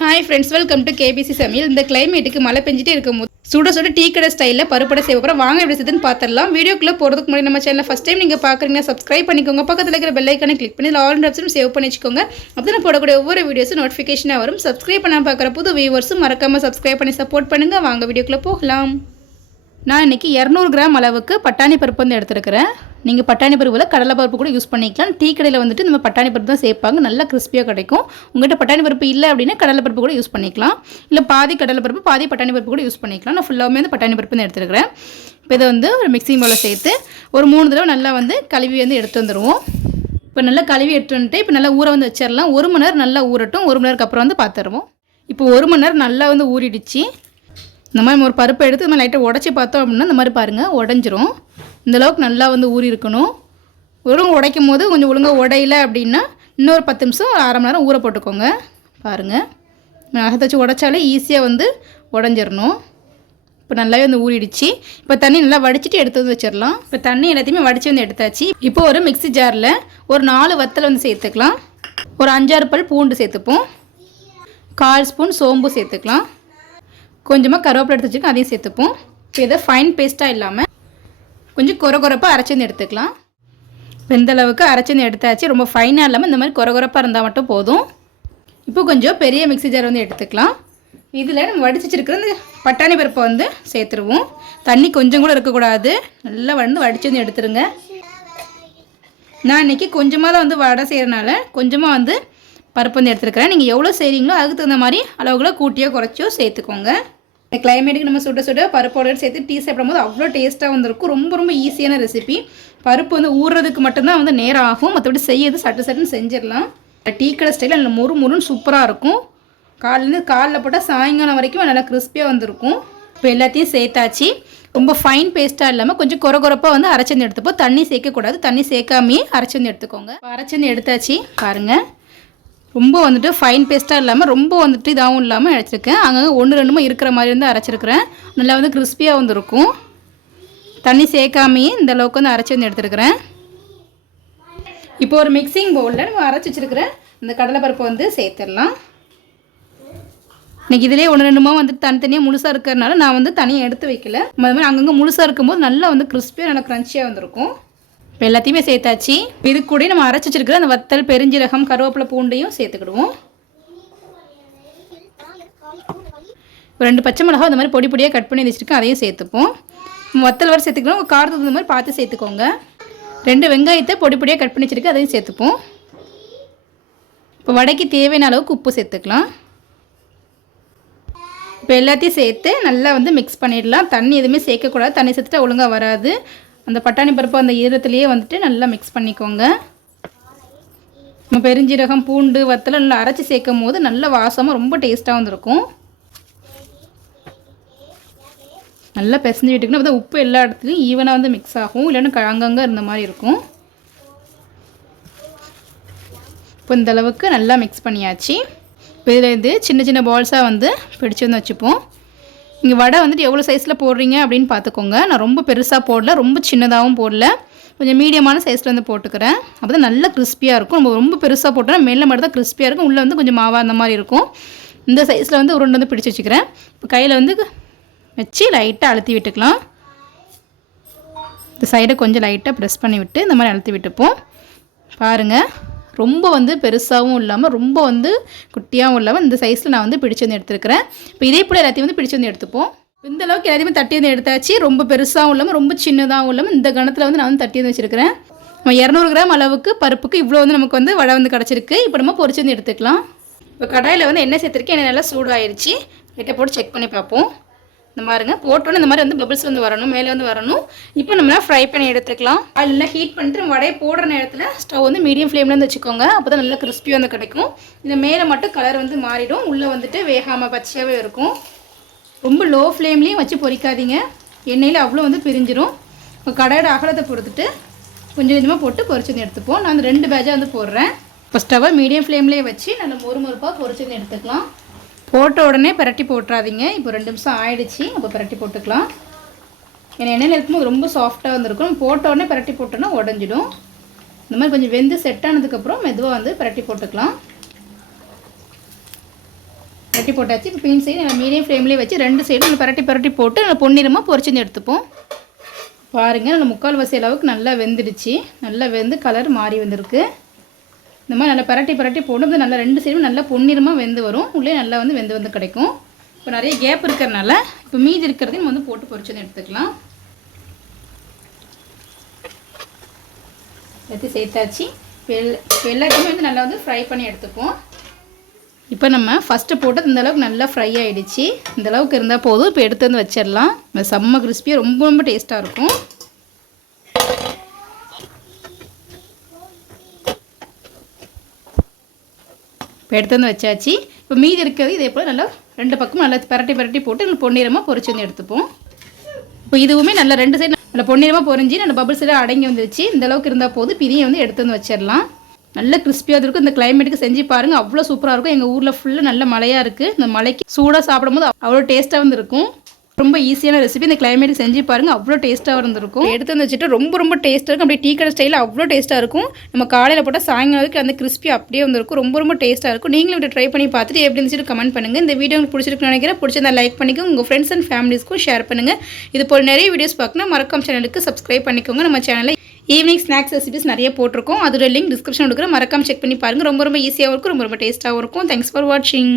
Hi friends welcome to KBC சமையல் இந்த கிளைமேட்டுக்கு மழை பெஞ்சிட்டே இருக்கும் போது சுட சுட டீ கடை ஸ்டைலில் பருப்படை செய்ய போகிறோம் வாங்க எப்படி செய்யுதுன்னு பார்த்துடலாம். வீடியோக்குள்ளே போகிறதுக்கு முன்னாடி நம்ம சேனல் ஃபஸ்ட் டைம் நீங்கள் பார்க்குறீங்கன்னா சப்ஸ்கிரைப் பண்ணிக்கோங்க. பக்கத்தில் இருக்கிற பெல்லைக்கானே கிளிக் பண்ணி ஆல் ஆப்ஷனும் சேவ் பண்ணி வச்சுக்கோங்க. அப்போ நான் போடக்கூடிய ஒவ்வொரு வீடியோஸும் நோட்டிஃபிகேஷனாக வரும். சப்ஸ்கிரைப் பண்ண பார்க்குற புது வியூவர்ஸும் மறக்காமல் சப்ஸ்கிரைப் பண்ணி சப்போர்ட் பண்ணுங்கள் வாங்க வீடியோக்குள்ளே போகலாம். நான் இன்றைக்கி இரநூறு கிராம் அளவுக்கு பட்டாணி பருப்பு வந்து எடுத்துருக்கிறேன். நீங்கள் பட்டாணி பருப்பில் கடலை பருப்பு கூட யூஸ் பண்ணிக்கலாம். டீ கடையில் வந்துட்டு நம்ம பட்டாணி பருப்பு தான் சேர்ப்பாங்க. நல்லா கிறிஸ்பியாக கிடைக்கும். உங்கள்கிட்ட பட்டாணி பருப்பு இல்லை அப்படின்னா கடலை பருப்பு கூட யூஸ் பண்ணிக்கலாம். இல்லை பாதி கடலை பருப்பு பாதி பட்டாணி பருப்பு கூட யூஸ் பண்ணிக்கலாம். நான் ஃபுல்லாகவே வந்து பட்டாணி பருப்பு தான் எடுத்துருக்கிறேன். இப்போ இதை வந்து ஒரு மிக்சிங் பவுலில் சேர்த்து ஒரு மூணு தடவை நல்லா வந்து கழுவி வந்து எடுத்து வந்துடுவோம் இப்போ நல்லா கழுவி எடுத்து வந்துட்டு இப்போ நல்லா ஊற வந்து வச்சிடலாம் ஒரு மணி நேரம் நல்லா ஊறட்டும். ஒரு மணி நேரத்துக்கு அப்புறம் வந்து பார்த்துருவோம் இப்போ ஒரு மணி நேரம் நல்லா வந்து ஊறிடுச்சு. இந்த மாதிரி ஒரு பருப்பை எடுத்து இந்த மாதிரி லைட்டாக உடச்சி பார்த்தோம் அப்படின்னா இந்த மாதிரி பாருங்கள் உடஞ்சிரும். இந்த அளவுக்கு நல்லா வந்து ஊறி இருக்கணும். ஒழுங்கு உடைக்கும் போது கொஞ்சம் ஒழுங்காக உடையல அப்படின்னா இன்னொரு பத்து நிமிஷம் ஒரு அரை மணி நேரம் ஊற போட்டுக்கோங்க. பாருங்கள் நகத்தை வச்சு உடைச்சாலே ஈஸியாக வந்து உடஞ்சிடணும் இப்போ நல்லாவே வந்து ஊறிடுச்சு. இப்போ தண்ணி நல்லா வடிச்சிட்டு எடுத்து வந்து வச்சிடலாம் இப்போ தண்ணி எல்லாத்தையுமே வடித்து வந்து எடுத்தாச்சு. இப்போ ஒரு மிக்ஸி ஜாரில் ஒரு நாலு வத்தல் வந்து சேர்த்துக்கலாம். ஒரு அஞ்சாறு பல் பூண்டு சேர்த்துப்போம். கால் ஸ்பூன் சோம்பு சேர்த்துக்கலாம். கொஞ்சமாக கருவேப்பிலை எடுத்து வச்சுக்கோ அதையும் சேர்த்துப்போம். இப்போ இதை ஃபைன் பேஸ்ட்டாக இல்லாமல் கொஞ்சம் கொர கொரப்பாக அரைச்சி எடுத்துக்கலாம். வெந்தளவுக்கு அரைச்சிருந்து எடுத்தாச்சு. ரொம்ப ஃபைனாக இல்லாமல் இந்த மாதிரி கொர கொரப்பாக இருந்தால் மட்டும் போதும். இப்போ கொஞ்சம் பெரிய மிக்ஸி ஜார் வந்து எடுத்துக்கலாம். இதில் நம்ம வடிச்சு வச்சுருக்கிற இந்த பட்டாணி பருப்பை வந்து சேர்த்துருவோம். தண்ணி கொஞ்சம் கூட இருக்கக்கூடாது. நல்லா வந்து வடித்து வந்து எடுத்துருங்க. நான் இன்றைக்கி கொஞ்சமாக தான் வந்து வடை செய்கிறனால கொஞ்சமாக வந்து பருப்பு வந்து எடுத்துருக்கிறேன். நீங்கள் எவ்வளோ செய்கிறீங்களோ அதுக்கு தகுந்த மாதிரி அளவுகளை கூட்டியோ குறைச்சியோ சேர்த்துக்கோங்க. இந்த கிளைமேட்டுக்கு நம்ம சுட சுட பருப்போட சேர்த்து டீ சாப்பிடும்போது அவ்வளோ டேஸ்ட்டாக வந்திருக்கும். ரொம்ப ரொம்ப ஈஸியான ரெசிபி பருப்பு வந்து ஊறுறதுக்கு மட்டும்தான் வந்து நேரம் ஆகும். மற்றபடி செய்யறது சட்டு சட்டுன்னு செஞ்சிடலாம். டீ கடை ஸ்டைலில் நல்ல முறு மொறுன்னு சூப்பராக இருக்கும். காலையிலேருந்து காலைல போட்டால் சாயங்காலம் வரைக்கும் நல்லா கிறிஸ்பியாக வந்திருக்கும். இப்போ எல்லாத்தையும் சேர்த்தாச்சு. ரொம்ப ஃபைன் பேஸ்ட்டாக இல்லாமல் கொஞ்சம் கொர கொரப்பாக வந்து அரைச்சந்து எடுத்துப்போம். தண்ணி சேர்க்கக்கூடாது. தண்ணி சேர்க்காமையே அரைச்சந்து எடுத்துக்கோங்க. அரைச்சந்து எடுத்தாச்சு. பாருங்கள் ரொம்ப வந்துட்டு ஃபைன் பேஸ்ட்டாக இல்லாமல் ரொம்ப வந்துட்டு இதாகவும் இல்லாமல் அரைச்சிருக்கேன். அங்கங்கே ஒன்று ரெண்டுமா இருக்கிற மாதிரி வந்து அரைச்சிருக்கிறேன். நல்லா வந்து கிறிஸ்பியாக வந்துருக்கும் தண்ணி சேர்க்காமையே இந்த அளவுக்கு வந்து அரைச்சி வந்து எடுத்துருக்கிறேன். இப்போ ஒரு மிக்சிங் பவுலில் நம்ம அரைச்சி வச்சுருக்கிற இந்த கடலைப்பருப்பை வந்து சேர்த்துடலாம். இன்றைக்கி இதிலே ஒன்று ரெண்டுமா வந்துட்டு தனித்தனியாக முழுசாக இருக்கிறனால நான் வந்து தனியாக எடுத்து வைக்கல. அது மாதிரி அங்கங்கே முழுசாக இருக்கும்போது நல்லா வந்து கிறிஸ்பியாக நல்லா க்ரன்ச்சியாக வந்திருக்கும். இப்போ எல்லாத்தையுமே சேர்த்தாச்சு. இது கூட நம்ம அரைச்சி வச்சிருக்கிற அந்த வத்தல் பெருஞ்சீரகம் கருவேப்பிலை பூண்டையும் சேர்த்துக்கிடுவோம். ரெண்டு பச்சை மிளகா இந்த மாதிரி பொடி பொடியாக கட் பண்ணி வச்சுருக்கேன் அதையும் சேர்த்துப்போம். வத்தல் வரை சேர்த்துக்கணும் காரத்துக்கு இந்த மாதிரி பார்த்து சேர்த்துக்கோங்க. ரெண்டு வெங்காயத்தை பொடி பொடியாக கட் பண்ணி வச்சுருக்கேன் அதையும் சேர்த்துப்போம். இப்போ வடைக்கு தேவையான அளவுக்கு உப்பு சேர்த்துக்கலாம். இப்போ எல்லாத்தையும் சேர்த்து நல்லா வந்து மிக்ஸ் பண்ணிடலாம். தண்ணி எதுவுமே சேர்க்கக்கூடாது. தண்ணி சேர்த்துட்டா ஒழுங்காக வராது. அந்த பட்டாணி பருப்பு அந்த ஈரத்துலேயே வந்துட்டு நல்லா மிக்ஸ் பண்ணிக்கோங்க. நம்ம பெருஞ்சீரகம் பூண்டு வத்தலை நல்லா அரைச்சி சேர்க்கும் போது நல்ல வாசமாக ரொம்ப டேஸ்ட்டாக வந்துருக்கும். நல்லா பிசைஞ்சு விட்டுக்கணும். அப்போ உப்பு எல்லா இடத்துலையும் ஈவனாக வந்து மிக்ஸ் ஆகும். இல்லைன்னா அங்கங்கே இருந்த மாதிரி இருக்கும். இப்போ இந்தளவுக்கு நல்லா மிக்ஸ் பண்ணியாச்சு. இப்போ இதில் இது சின்ன சின்ன பால்ஸாக வந்து பிடிச்சி வந்து வச்சுப்போம். இங்கே வடை வந்துட்டு எவ்வளோ சைஸில் போடுறீங்க அப்படின்னு பார்த்துக்கோங்க. நான் ரொம்ப பெருசாக போடல ரொம்ப சின்னதாகவும் போடல. கொஞ்சம் மீடியமான சைஸில் வந்து போட்டுக்கிறேன். அப்போ தான் நல்லா கிறிஸ்பியாக இருக்கும். நம்ம ரொம்ப பெருசாக போட்டோன்னா மேலே மட்டும் தான் கிறிஸ்பியாக இருக்கும். உள்ளே வந்து கொஞ்சம் மாவாக அந்த மாதிரி இருக்கும். இந்த சைஸில் வந்து உருண்டை வந்து பிடிச்சி வச்சுக்கிறேன். இப்போ கையில் வந்து வச்சு லைட்டாக அழுத்தி விட்டுக்கலாம். இந்த சைடை கொஞ்சம் லைட்டாக ப்ரெஸ் பண்ணி விட்டு இந்த மாதிரி அழுத்தி விட்டுப்போம். பாருங்கள் ரொம்ப வந்து பெருசாகவும் இல்லாமல் ரொம்ப வந்து குட்டியாகவும் இல்லாமல் இந்த சைஸில் நான் வந்து பிடிச்சு வந்து எடுத்துருக்கிறேன். இப்போ இதே போல் எல்லாத்தையும் வந்து பிடிச்சி வந்து எடுத்துப்போம். இந்த அளவுக்கு எல்லாத்தையுமே தட்டி வந்து எடுத்தாச்சு. ரொம்ப பெருசாகவும் இல்லாமல் ரொம்ப சின்னதாகவும் இல்லாமல் இந்த கணத்தில் வந்து நான் வந்து தட்டி வந்து வச்சுருக்கிறேன். நம்ம இரநூறு கிராம் அளவுக்கு பருப்புக்கு இவ்வளோ வந்து நமக்கு வந்து வடை வந்து கிடச்சிருக்கு. இப்போ நம்ம பொறிச்சு வந்து எடுத்துக்கலாம். இப்போ கடாயில் வந்து எண்ணெய் சேர்த்துருக்கேன். எண்ணெய் நல்லா சூடாயிருச்சு. லைட்டாக போட்டு செக் பண்ணி பார்ப்போம். இந்த மாதிரிங்க. போட்டோன்னு இந்த மாதிரி வந்து பபிள்ஸ் வந்து வரணும் மேலே வந்து வரணும். இப்போ நம்ம ஃப்ரை பண்ணி எடுத்துக்கலாம். அது ஹீட் பண்ணிட்டு நம்ம வடையை போடுற நேரத்தில் ஸ்டவ் வந்து மீடியம் ஃப்ளேமில் வந்து வச்சுக்கோங்க. அப்போ தான் நல்லா கிறிஸ்பி வந்து கிடைக்கும். இந்த மேலே மட்டும் கலர் வந்து மாறிடும். உள்ளே வந்துட்டு வேகாமல் பச்சையாகவே இருக்கும். ரொம்ப லோ ஃப்ளேம்லேயும் வச்சு பொரிக்காதீங்க. எண்ணெயில் அவ்வளோ வந்து பிரிஞ்சிரும். இப்போ கடையோட அகலத்தை பொறுத்துட்டு கொஞ்சம் கொஞ்சமாக போட்டு பொறிச்சு வந்து எடுத்துப்போம். நான் வந்து ரெண்டு பேஜாக வந்து போடுறேன். இப்போ ஸ்டவ்வை மீடியம் ஃப்ளேம்லேயே வச்சு நல்லா மொறு மொறுப்பாக பொரிச்சு வந்து எடுத்துக்கலாம். போட்ட உடனே பிரட்டி போட்டுறாதீங்க. இப்போ ரெண்டு நிமிஷம் ஆயிடுச்சு. அப்போ பிரட்டி போட்டுக்கலாம். ஏன்னா எண்ணெயில் இருக்கும்போது ரொம்ப சாஃப்டாக வந்துருக்கும். போட்ட உடனே பிரட்டி போட்டோன்னா உடஞ்சிடும். இந்த மாதிரி கொஞ்சம் வெந்து செட் ஆனதுக்கப்புறம் மெதுவாக வந்து பிரட்டி போட்டுக்கலாம். பரட்டி போட்டாச்சு. இப்போ பீன் சைடு மீடியம் ஃப்ளேம்லேயே வச்சு ரெண்டு சைடும் நல்லா பரட்டி பரட்டி போட்டு நல்லா பொன்னிறமாக பொரிச்சு எடுத்துப்போம். பாருங்கள் நல்லா முக்கால் வசி அளவுக்கு நல்லா வெந்துடுச்சு. நல்லா வெந்து கலர் மாறி வந்திருக்கு. இந்த மாதிரி நல்லா பரட்டி பரட்டி போட்டு நல்லா ரெண்டு சைடும் நல்லா பொன்னிறமாக வெந்து வரும். உள்ளே நல்லா வந்து வெந்து வந்து கிடைக்கும். இப்போ நிறைய கேப் இருக்கிறனால இப்போ மீதி இருக்கிறதையும் நம்ம வந்து போட்டு பொரிச்சு எடுத்துக்கலாம். எடுத்து சேர்த்தாச்சு. இப்போ எல்லாத்தையுமே வந்து நல்லா வந்து ஃப்ரை பண்ணி எடுத்துப்போம் இப்போ நம்ம ஃபஸ்ட்டு போட்டது இந்த அளவுக்கு நல்லா ஃப்ரை ஆகிடுச்சு இந்த அளவுக்கு இருந்தால் போதும். இப்போ எடுத்து வந்து வச்சிடலாம். செம்ம கிறிஸ்பியாக ரொம்ப ரொம்ப டேஸ்ட்டாக இருக்கும். இப்போ எடுத்து வந்து வச்சாச்சு. இப்போ மீதி இருக்கிறது இதே போல் நல்லா ரெண்டு பக்கமும் நல்லா பரட்டி பரட்டி போட்டு நல்லா பொன்னிறமாக பொறிச்சு வந்து எடுத்துப்போம். இப்போ இதுவுமே நல்லா ரெண்டு சைடு நல்லா பொன்னிறமாக பொரிஞ்சு நல்ல பபிள்ஸ் எல்லாம் அடங்கி வந்துருச்சு. இந்த அளவுக்கு இருந்தால் போதும். பிரியை வந்து எடுத்து வந்து வச்சிடலாம். நல்ல கிறிஸ்பியாக இருக்கும். இந்த கிளைமேட்டுக்கு செஞ்சு பாருங்கள் அவ்வளோ சூப்பராக இருக்கும். எங்கள் ஊரில் ஃபுல்லாக நல்ல மழையாக இருக்குது இந்த மலைக்கு சூடாக சாப்பிடும்போது அவ்வளோ டேஸ்ட்டாக வந்து இருக்கும். ரொம்ப ஈஸியான ரெசிபி இந்த கிளைமேட்டுக்கு செஞ்சு பாருங்கள் அவ்வளோ டேஸ்ட்டாக இருந்திருக்கும். எடுத்து வந்து வச்சுட்டு ரொம்ப ரொம்ப டேஸ்ட்டாக இருக்கும். அப்படியே டீ கடை ஸ்டைலில் அவ்வளோ டேஸ்ட்டாக இருக்கும். நம்ம காலையில் போட்டால் சாயங்காலத்துக்கு அந்த கிறிஸ்பி அப்படியே வந்திருக்கும். ரொம்ப ரொம்ப டேஸ்ட்டாக இருக்கும். நீங்களும் இப்படி ட்ரை பண்ணி பார்த்துட்டு எப்படி இருந்துச்சு கமெண்ட் பண்ணுங்கள் இந்த வீடியோ உங்களுக்கு பிடிச்சிருக்குன்னு நினைக்கிறேன். பிடிச்சிருந்தா லைக் பண்ணிக்கோங்க. உங்கள் ஃப்ரெண்ட்ஸ் அண்ட் ஃபேமிலிஸ்க்கும் ஷேர் பண்ணுங்கள் இது போல் நிறைய வீடியோஸ் பார்க்கணும் மறக்காம சேனலுக்கு சப்ஸ்கிரைப் பண்ணிக்கோங்க. நம்ம சேனலை ஈவினிங் ஸ்நாக்ஸ் ரெசிபிஸ் நிறைய போட்டிருக்கோம். அதோட லிங்க் டிஸ்கிரிப்ஷன் கொடுக்குற மறக்காம செக் பண்ணி பாருங்கள் ரொம்ப ரொம்ப ஈஸியாகவும் இருக்கும். ரொம்ப ரொம்ப டேஸ்ட்டாகவும் இருக்கும். தேங்க்ஸ் ஃபார் வாட்சிங்